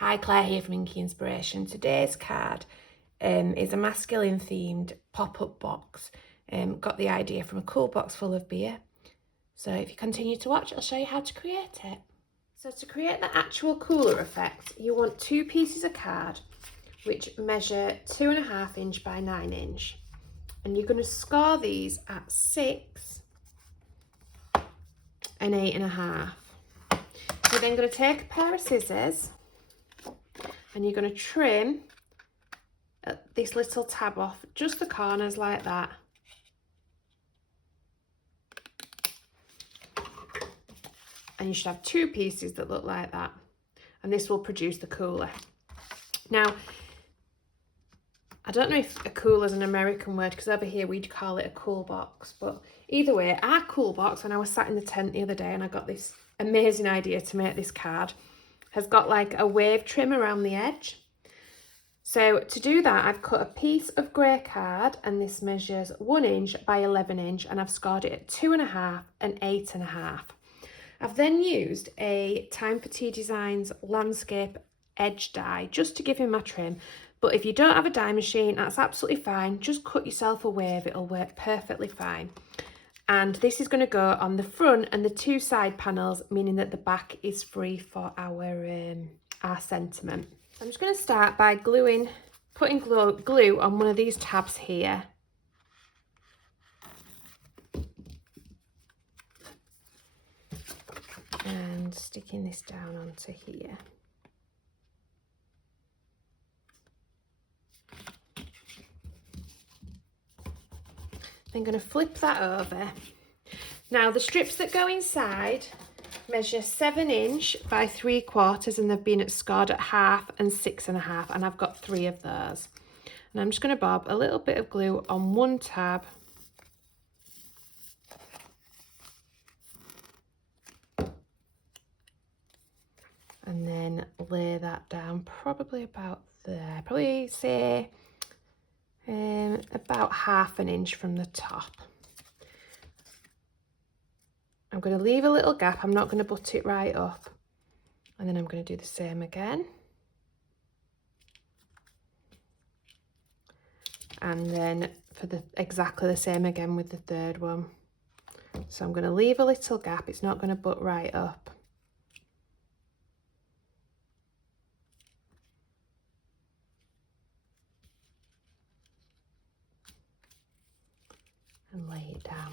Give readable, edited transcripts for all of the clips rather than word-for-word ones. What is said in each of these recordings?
Hi, Claire here from Inky Inspiration. Today's card is a masculine themed pop-up box. Got the idea from a cool box full of beer. So if you continue to watch, I'll show you how to create it. So to create the actual cooler effect, you want 2 pieces of card which measure 2.5 inch by 9 inch. And you're going to score these at 6 and 8.5. You're then going to take a pair of scissors and you're going to trim this little tab off, just the corners like that. And you should have 2 pieces that look like that. And this will produce the cooler. Now, I don't know if a cooler is an American word, because over here we'd call it a cool box. But either way, our cool box, when I was sat in the tent the other day and I got this amazing idea to make this card, has got like a wave trim around the edge. So to do that, I've cut a piece of grey card, and this measures 1 inch by 11 inch, and I've scored it at 2.5 and 8.5. I've then used a Time for Tea Designs landscape edge die just to give him my trim. But if you don't have a die machine, that's absolutely fine. Just cut yourself a wave, it'll work perfectly fine. And this is going to go on the front and the 2 side panels, meaning that the back is free for our sentiment. I'm just going to start by putting glue on one of these tabs here. And sticking this down onto here. I'm going to flip that over. Now the strips that go inside measure 7 inch by 3/4, and they've been scored at 1/2 and 6.5, and I've got 3 of those. And I'm just going to bob a little bit of glue on one tab. And then lay that down probably about there, probably say about 1/2 inch from the top. I'm going to leave a little gap, I'm not going to butt it right up. And then I'm going to do the same again. And then for exactly the same again with the third one. So I'm going to leave a little gap, it's not going to butt right up. And lay it down.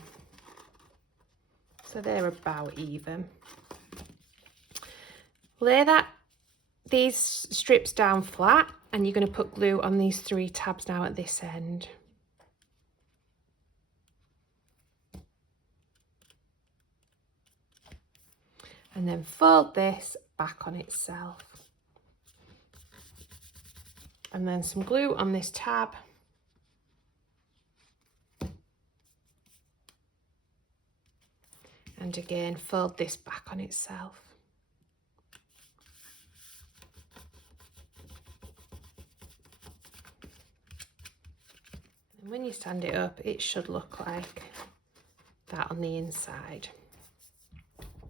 So they're about even. Lay these strips down flat, and you're going to put glue on these 3 tabs now at this end. And then fold this back on itself. And then some glue on this tab. And again, fold this back on itself. And when you stand it up, it should look like that on the inside.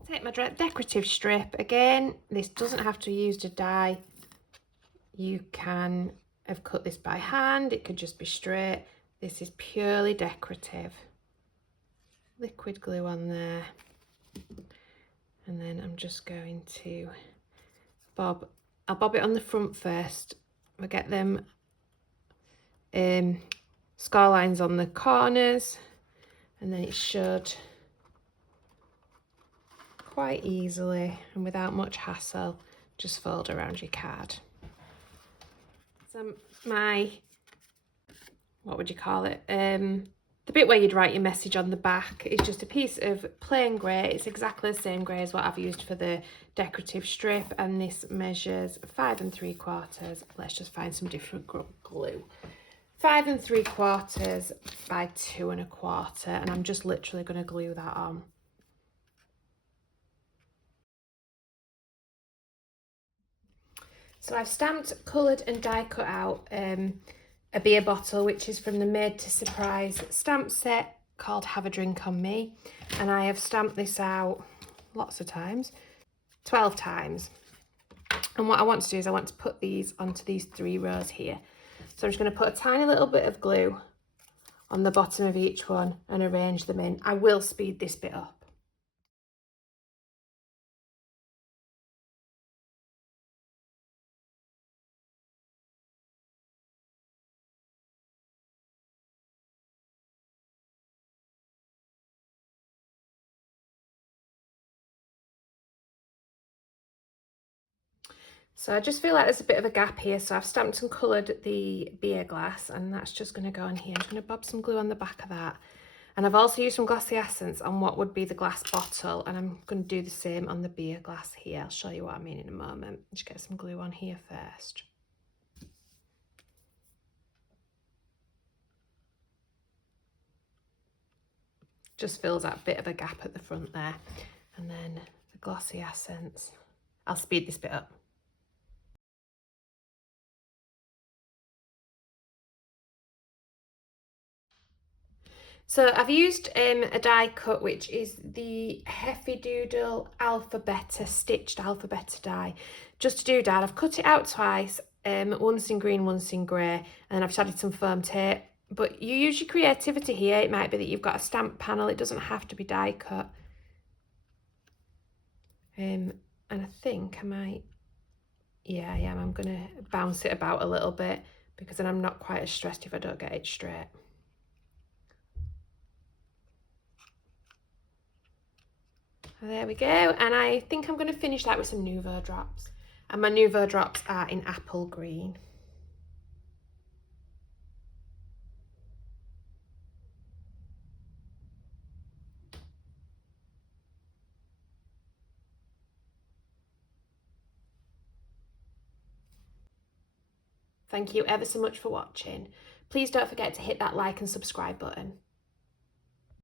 Take my decorative strip. Again, this doesn't have to use a die. You can have cut this by hand. It could just be straight. This is purely decorative. Liquid glue on there. And then I'm just going to I'll bob it on the front first. I'll get them scar lines on the corners, and then it should quite easily and without much hassle just fold around your card. So what would you call it? The bit where you'd write your message on the back is just a piece of plain grey. It's exactly the same grey as what I've used for the decorative strip, and this measures 5 3/4. Let's just find some different glue. 5 3/4 by 2 1/4, and I'm just literally going to glue that on. So I've stamped, coloured and die cut out a beer bottle, which is from the Made to Surprise stamp set called Have a Drink on Me. And I have stamped this out lots of times, 12 times. And what I want to do is I want to put these onto these 3 rows here. So I'm just going to put a tiny little bit of glue on the bottom of each one and arrange them in. I will speed this bit up. So I just feel like there's a bit of a gap here, so I've stamped and coloured the beer glass, and that's just going to go on here. I'm just going to bob some glue on the back of that. And I've also used some glossy essence on what would be the glass bottle, and I'm going to do the same on the beer glass here. I'll show you what I mean in a moment. Just get some glue on here first. Just fills that bit of a gap at the front there. And then the glossy essence. I'll speed this bit up. So I've used a die cut, which is the Heavy Doodle Alphabeta stitched Alphabeta die. Just to do that, I've cut it out twice, once in green, once in grey, and then I've added some foam tape. But you use your creativity here. It might be that you've got a stamp panel. It doesn't have to be die cut. And I think I might, yeah, I am. I'm going to bounce it about a little bit because then I'm not quite as stressed if I don't get it straight. There we go, and I think I'm going to finish that with some Nouveau drops, and my Nouveau drops are in apple green. Thank you ever so much for watching. Please don't forget to hit that like and subscribe button.